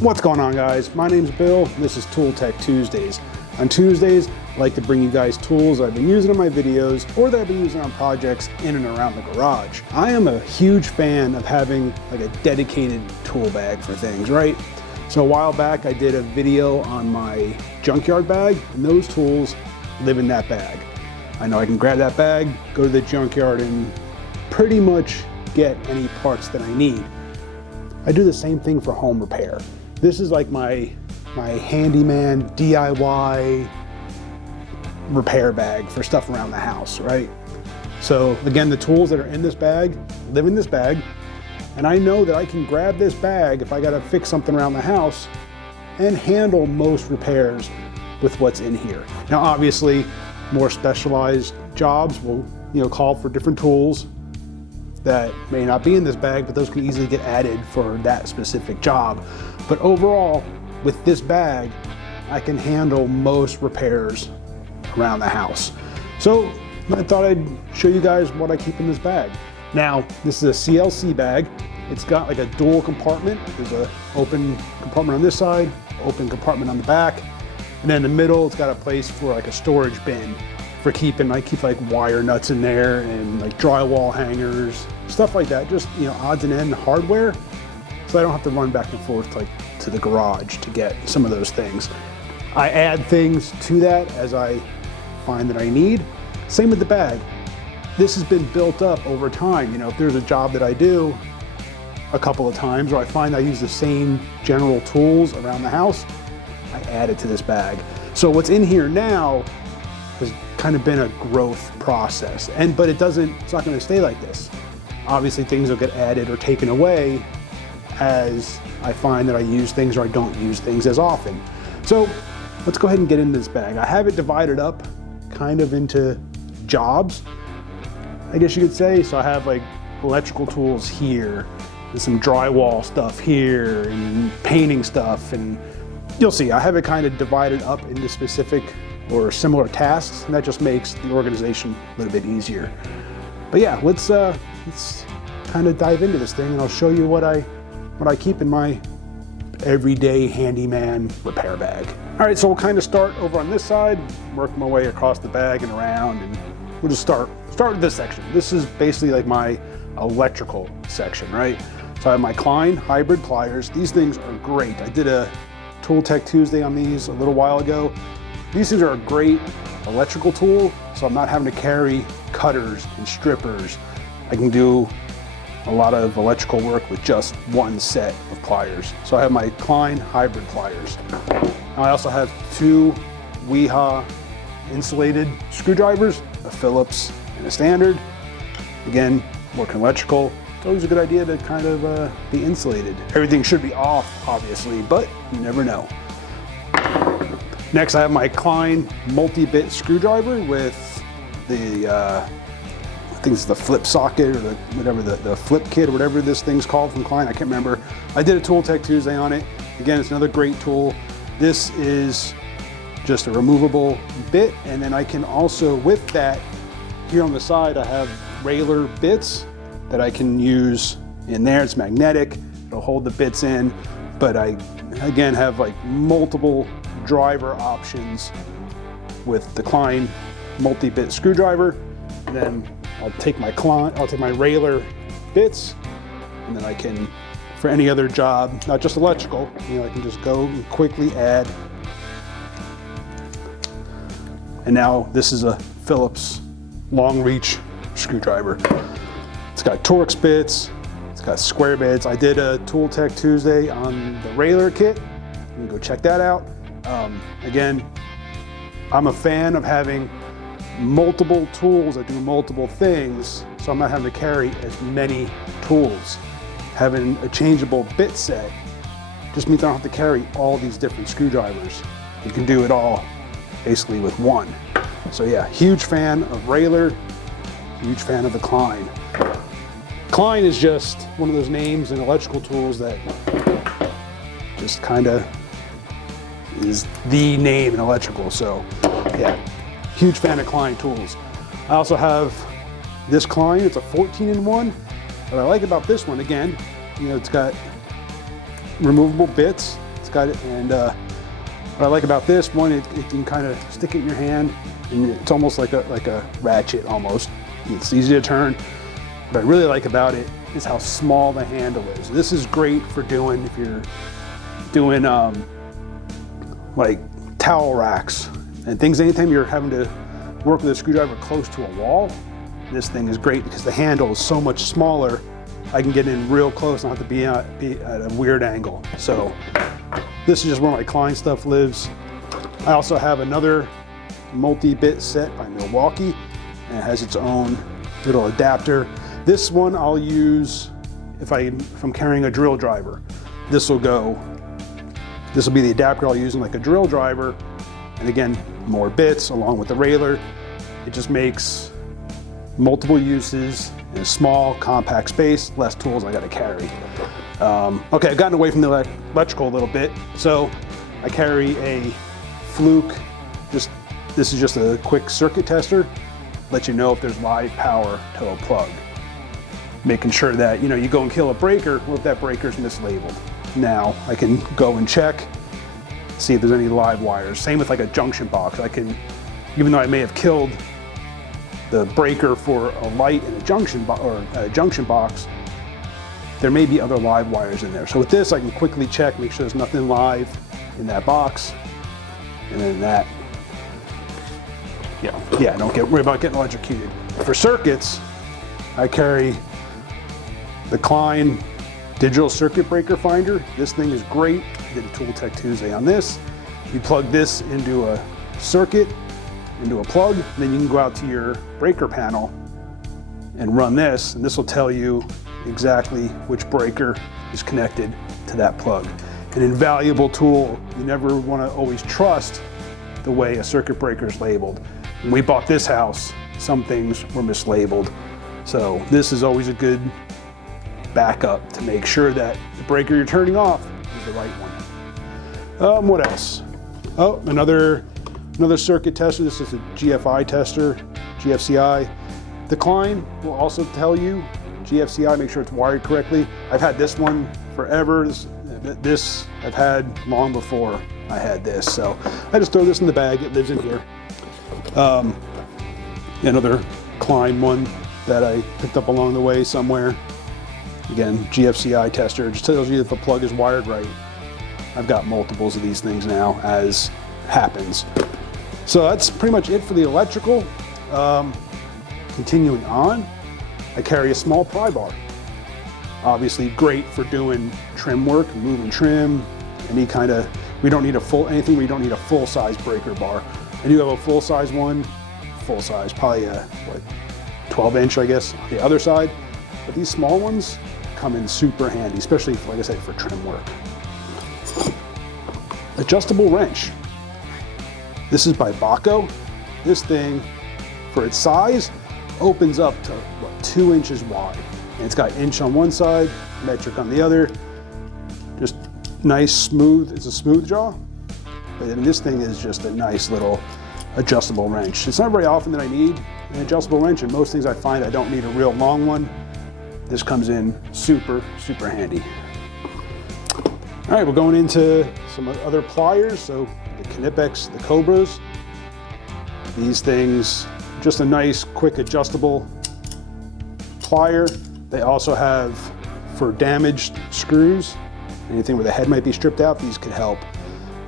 What's going on, guys? My name's Bill, and this is Tool Tech Tuesdays. On Tuesdays, I like to bring you guys tools I've been using in my videos or that I've been using on projects in and around the garage. I am a huge fan of having like a dedicated tool bag for things, right? So a while back, I did a video on my junkyard bag, and those tools live in that bag. I know I can grab that bag, go to the junkyard, and pretty much get any parts that I need. I do the same thing for home repair. This is like my handyman DIY repair bag for stuff around the house, right? So again, the tools that are in this bag live in this bag, and I know that I can grab this bag if I gotta fix something around the house and handle most repairs with what's in here. Now, obviously, more specialized jobs will call for different tools that may not be in this bag, but those can easily get added for that specific job. But overall, with this bag, I can handle most repairs around the house. So I thought I'd show you guys what I keep in this bag. Now, this is a CLC bag. It's got like a dual compartment. There's an open compartment on this side, open compartment on the back, and then in the middle, it's got a place for like a storage bin for keeping, I keep like wire nuts in there and like drywall hangers, stuff like that, just odds and end hardware, so I don't have to run back and forth like to the garage to get some of those things. I add things to that as I find that I need. Same with the bag. This has been built up over time. If there's a job that I do a couple of times, or I find I use the same general tools around the house, I add it to this bag. So what's in here now has kind of been a growth process, but it's not going to stay like this. Obviously, things will get added or taken away as I find that I use things or I don't use things as often. So let's go ahead and get into this bag. I have it divided up kind of into jobs, I guess you could say. So I have like electrical tools here, and some drywall stuff here, and painting stuff, and you'll see I have it kind of divided up into specific or similar tasks, and that just makes the organization a little bit easier. But yeah, let's kind of dive into this thing, and I'll show you what I keep in my everyday handyman repair bag. All right, so we'll kind of start over on this side, work my way across the bag and around, and we'll just start with this section. This is basically like my electrical section, right? So I have my Klein hybrid pliers. These things are great. I did a Tool Tech Tuesday on these a little while ago. These things are a great electrical tool, so I'm not having to carry cutters and strippers. I can do a lot of electrical work with just one set of pliers. So I have my Klein hybrid pliers. Now I also have two WJM insulated screwdrivers, a Phillips and a standard. Again, working electrical, it's always a good idea to kind of be insulated. Everything should be off, obviously, but you never know. Next, I have my Klein multi-bit screwdriver with the, I think it's the flip socket or the flip kit or whatever this thing's called from Klein. I can't remember. I did a Tool Tech Tuesday on it. Again, it's another great tool. This is just a removable bit, and then I can also, with that, here on the side, I have railer bits that I can use in there. It's magnetic. It'll hold the bits in, but I, again, have like multiple driver options with the Klein multi-bit screwdriver. And then I'll take my railer bits, and then I can, for any other job, not just electrical, I can just go and quickly add. And now this is a Phillips long reach screwdriver. It's got Torx bits, it's got square bits. I did a Tool Tech Tuesday on the railer kit. You can go check that out. Again, I'm a fan of having multiple tools that do multiple things, so I'm not having to carry as many tools. Having a changeable bit set just means I don't have to carry all these different screwdrivers. You can do it all basically with one. So yeah, huge fan of railer, huge fan of the Klein. Klein is just one of those names in electrical tools that just kind of is the name in electrical. So yeah, huge fan of Klein tools. I also have this Klein. It's a 14-in-1. What I like about this one, again, it's got removable bits. It's got it, and what I like about this one, it can kind of stick it in your hand, and it's almost like a ratchet almost. It's easy to turn. What I really like about it is how small the handle is. This is great for doing, if you're doing like towel racks and things. Anytime you're having to work with a screwdriver close to a wall, this thing is great because the handle is so much smaller. I can get in real close, not have to be at a weird angle. So this is just where my Klein stuff lives. I also have another multi-bit set by Milwaukee, and it has its own little adapter. This one I'll use if I'm carrying a drill driver. This will be the adapter I'll use in like a drill driver. And again, more bits along with the railer. It just makes multiple uses in a small, compact space, less tools I gotta carry. Okay, I've gotten away from the electrical a little bit. So I carry a Fluke, this is just a quick circuit tester. Let you know if there's live power to a plug. Making sure that, you go and kill a breaker, what if that breaker's mislabeled? Now I can go and check, see if there's any live wires. Same with like a junction box. I can, even though I may have killed the breaker for a light in a junction box, there may be other live wires in there. So with this, I can quickly check, make sure there's nothing live in that box. And then that, yeah, don't worry about getting electrocuted. For circuits, I carry the Klein digital circuit breaker finder. This thing is great. I did a Tool Tech Tuesday on this. You plug this into a circuit, into a plug, and then you can go out to your breaker panel and run this, and this will tell you exactly which breaker is connected to that plug. An invaluable tool. You never want to always trust the way a circuit breaker is labeled. When we bought this house, some things were mislabeled. So this is always a good backup to make sure that the breaker you're turning off is the right one. What else? Oh, another circuit tester. This is a GFI tester, GFCI. The Klein will also tell you, GFCI, make sure it's wired correctly. I've had this one forever. This I've had long before I had this. So I just throw this in the bag, it lives in here. Another Klein one that I picked up along the way somewhere. Again, GFCI tester, just tells you if a plug is wired right. I've got multiples of these things now, as happens. So that's pretty much it for the electrical. Continuing on, I carry a small pry bar. Obviously great for doing trim work, moving trim, any kind of, anything where you don't need a full-size breaker bar. I do have a full-size one, full-size, probably a 12-inch, I guess, on the other side. But these small ones come in super handy, especially, like I said, for trim work. Adjustable wrench. This is by Baco. This thing, for its size, opens up to 2 inches wide. And it's got inch on one side, metric on the other. Just nice, smooth. It's a smooth jaw. And this thing is just a nice little adjustable wrench. It's not very often that I need an adjustable wrench, and most things I find I don't need a real long one. This comes in super, super handy. All right, we're going into some other pliers. So the Knipex, the Cobras. These things, just a nice, quick, adjustable plier. They also have, for damaged screws, anything where the head might be stripped out, these could help.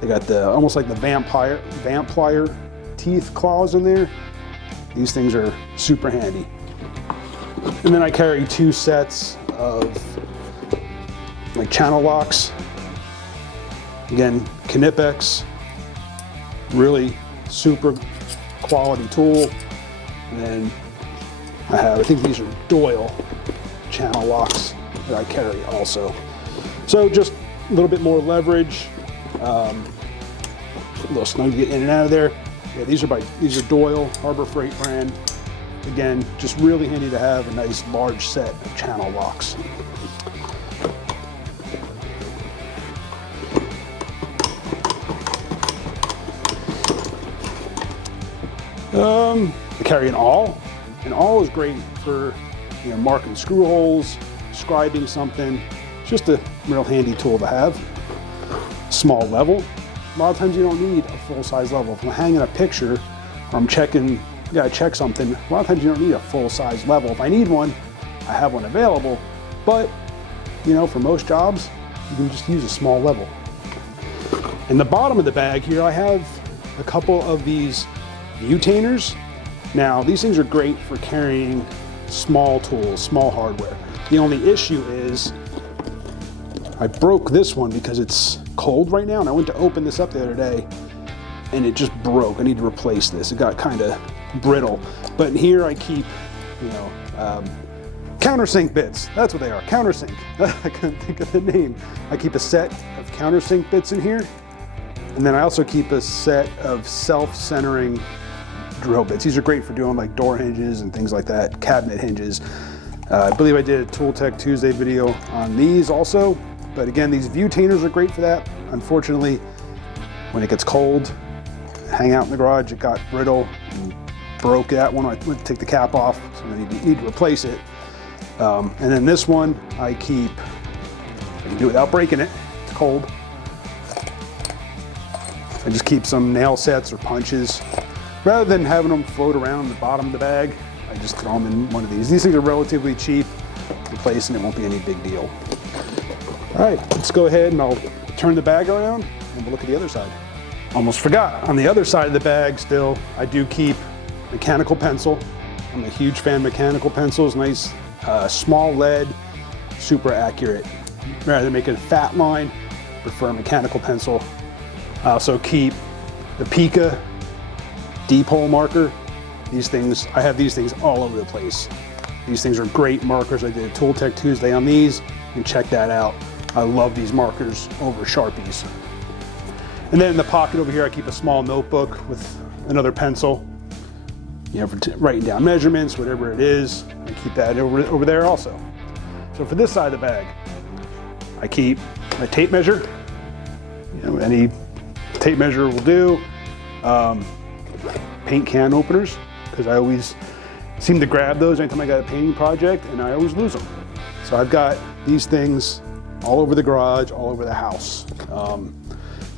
They got the, almost like the vamp plier teeth claws in there. These things are super handy. And then I carry 2 sets of like channel locks. Again, Knipex, really super quality tool. And then I think these are Doyle channel locks that I carry also. So just a little bit more leverage, a little snug to get in and out of there. Yeah, these are Doyle, Harbor Freight brand. Again, just really handy to have a nice large set of channel locks. I carry an awl. An awl is great for marking screw holes, scribing something. It's just a real handy tool to have. small level. A lot of times you don't need a full-size level. If I'm hanging a picture or I'm gotta check something, a lot of times you don't need a full-size level. If I need one, I have one available, but you know, for most jobs, you can just use a small level. In the bottom of the bag here, I have a couple of these butainers. Now, these things are great for carrying small tools, small hardware. The only issue is I broke this one because it's cold right now, and I went to open this up the other day and it just broke. I need to replace this. It got kind of brittle. But here I keep, you know, countersink bits. That's what they are, countersink. I couldn't think of the name. I keep a set of countersink bits in here. And then I also keep a set of self-centering drill bits. These are great for doing like door hinges and things like that, cabinet hinges. I believe I did a Tool Tech Tuesday video on these also. But again, these butainers are great for that. Unfortunately, when it gets cold, hang out in the garage, it got brittle and broke that one. I went to take the cap off, so I need to replace it. And then this one, I keep, I can do it without breaking it, it's cold. I just keep some nail sets or punches. Rather than having them float around the bottom of the bag, I just throw them in one of these. These things are relatively cheap to replace and it won't be any big deal. All right, let's go ahead and I'll turn the bag around and we'll look at the other side. Almost forgot, on the other side of the bag still, I do keep mechanical pencil. I'm a huge fan of mechanical pencils, nice small lead, super accurate. Rather than making a fat line, prefer a mechanical pencil. I also keep the Pica deep hole marker. These things, I have these things all over the place. These things are great markers. I did a Tool Tech Tuesday on these. You can check that out. I love these markers over Sharpies. And then in the pocket over here, I keep a small notebook with another pencil, you know, for writing down measurements, whatever it is. I keep that over there also. So for this side of the bag, I keep my tape measure. You know, any tape measure will do. Paint can openers, because I always seem to grab those anytime I got a painting project and I always lose them. So I've got these things all over the garage, all over the house.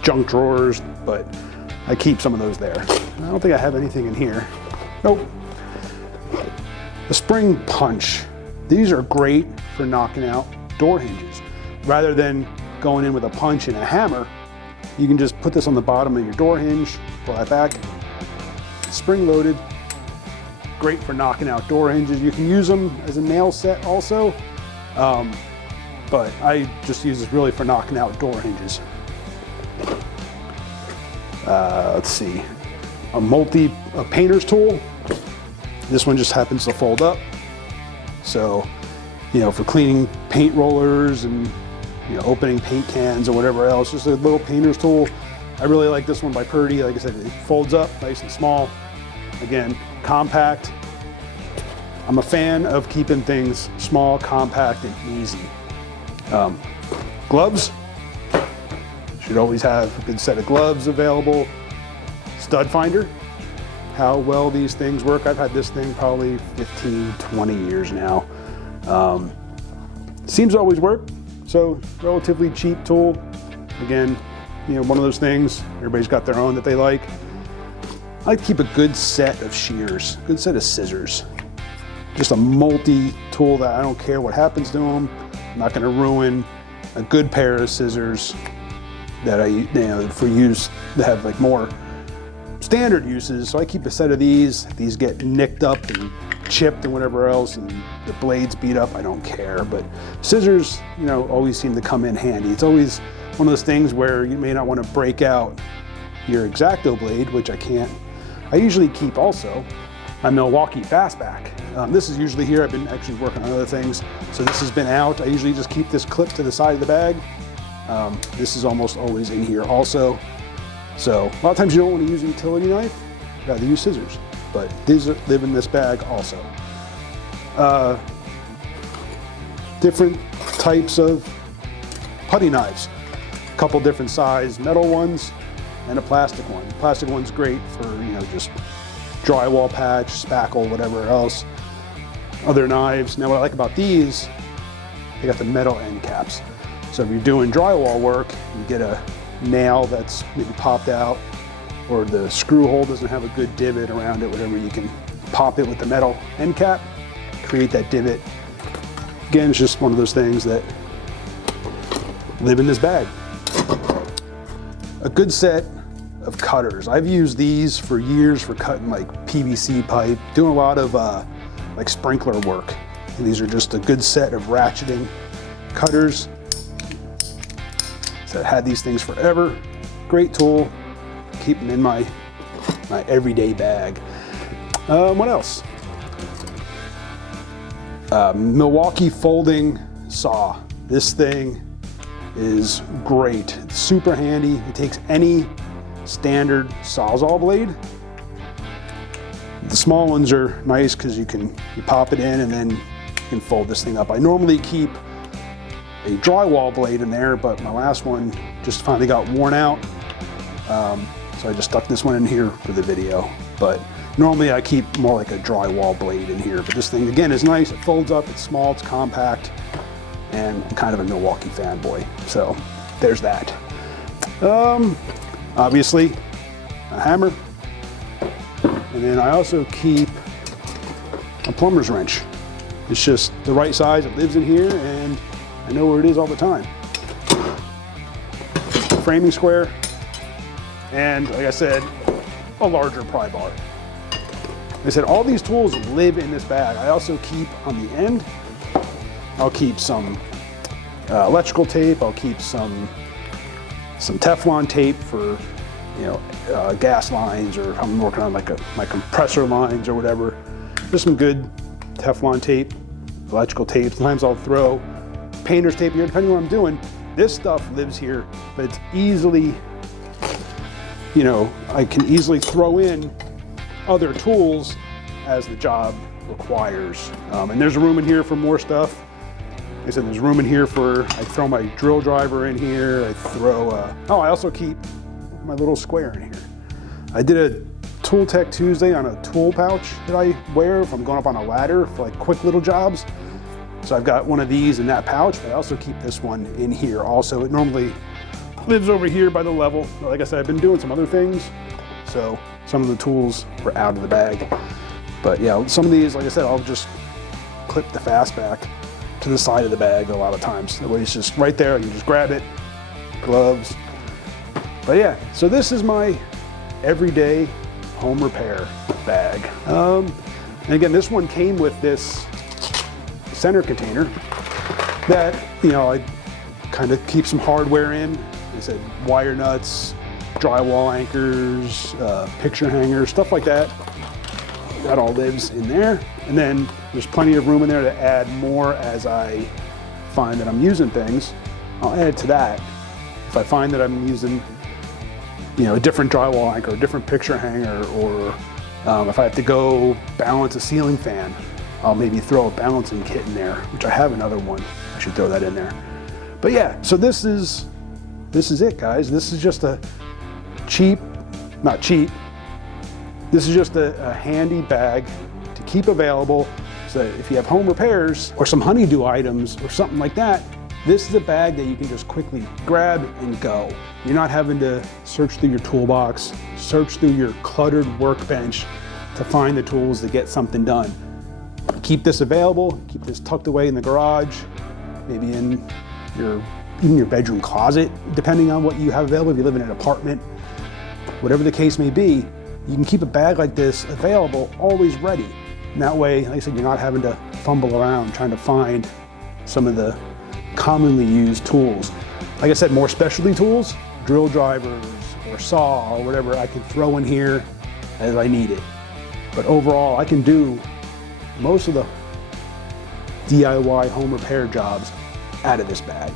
Junk drawers, but I keep some of those there. I don't think I have anything in here. Nope. The spring punch. These are great for knocking out door hinges. Rather than going in with a punch and a hammer, you can just put this on the bottom of your door hinge, pull that back, spring loaded, great for knocking out door hinges. You can use them as a nail set also, but I just use this really for knocking out door hinges. Let's see, a painter's tool. This one just happens to fold up. So, you know, for cleaning paint rollers and, you know, opening paint cans or whatever else, just a little painter's tool. I really like this one by Purdy. Like I said, it folds up nice and small. Again, compact. I'm a fan of keeping things small, compact, and easy. Gloves. Should always have a good set of gloves available. Stud finder. How well these things work. I've had this thing probably 15, 20 years now. Seems to always work. So relatively cheap tool. Again, you know, one of those things, everybody's got their own that they like. I like to keep a good set of shears, good set of scissors. Just a multi-tool that I don't care what happens to them. I'm not gonna ruin a good pair of scissors that I, you know, for use that have like more standard uses. So I keep a set of these. These get nicked up and chipped and whatever else, and the blades beat up, I don't care. But scissors, you know, always seem to come in handy. It's always one of those things where you may not want to break out your X-Acto blade, which I can't. I usually keep also my Milwaukee Fastback. This is usually here. I've been actually working on other things, so this has been out. I usually just keep this clip to the side of the bag. This is almost always in here also. So a lot of times you don't want to use a utility knife, rather use scissors. But these live in this bag also. Different types of putty knives. A couple different size metal ones and a plastic one. The plastic one's great for, you know, just drywall patch, spackle, whatever else. Other knives. Now what I like about these, they got the metal end caps. So if you're doing drywall work, you get a nail that's maybe popped out, or the screw hole doesn't have a good divot around it, whatever, you can pop it with the metal end cap, create that divot. Again, it's just one of those things that live in this bag. A good set of cutters. I've used these for years for cutting like PVC pipe, doing a lot of like sprinkler work. And these are just a good set of ratcheting cutters. So I've had these things forever. Great tool. Keep them in my everyday bag. What else? Milwaukee folding saw. This thing is great. It's super handy. It takes any standard Sawzall blade. The small ones are nice because you pop it in and then you can fold this thing up. I normally keep a drywall blade in there, but my last one just finally got worn out. So I just stuck this one in here for the video. But normally I keep more like a drywall blade in here. But this thing, again, is nice. It folds up, it's small, it's compact, and I'm kind of a Milwaukee fanboy. So there's that. Obviously, a hammer. And then I also keep a plumber's wrench. It's just the right size, it lives in here, and I know where it is all the time. Framing square, and like I said, a larger pry bar. Like I said, all these tools live in this bag. I also keep on the end, I'll keep some electrical tape, I'll keep some Teflon tape for, you know, gas lines, or if I'm working on like my compressor lines or whatever. Just some good Teflon tape, electrical tape. Sometimes I'll throw painter's tape here, depending on what I'm doing. This stuff lives here, but it's easily, you know, I can easily throw in other tools as the job requires. And there's room in here for more stuff. Like I said, there's room in here for, I throw my drill driver in here. I throw, I also keep my little square in here. I did a Tool Tech Tuesday on a tool pouch that I wear if I'm going up on a ladder for like quick little jobs. So I've got one of these in that pouch, but I also keep this one in here also. It normally lives over here by the level. Like I said, I've been doing some other things, so some of the tools were out of the bag. But yeah, some of these, like I said, I'll just clip the fastback to the side of the bag a lot of times. That way it's just right there, you just grab it, gloves. But yeah, so this is my everyday home repair bag. And again, this one came with this center container that, you know, I kind of keep some hardware in. I said wire nuts, drywall anchors, picture hangers, stuff like that. That all lives in there. And then there's plenty of room in there to add more as I find that I'm using things. I'll add to that. If I find that I'm using, you know, a different drywall anchor, a different picture hanger, or if I have to go balance a ceiling fan, I'll maybe throw a balancing kit in there, which I have another one. I should throw that in there. But yeah, so this is it, guys. This is just a not cheap. This is just a handy bag to keep available, so that if you have home repairs or some honeydew items or something like that, this is a bag that you can just quickly grab and go. You're not having to search through your toolbox, search through your cluttered workbench to find the tools to get something done. Keep this available, keep this tucked away in the garage, maybe in even your bedroom closet, depending on what you have available. If you live in an apartment, whatever the case may be, you can keep a bag like this available, always ready. And that way, like I said, you're not having to fumble around trying to find some of the commonly used tools. Like I said, more specialty tools, drill drivers or saw or whatever, I can throw in here as I need it. But overall, I can do most of the DIY home repair jobs out of this bag.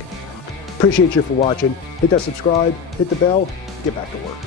Appreciate you for watching. Hit that subscribe, hit the bell, get back to work.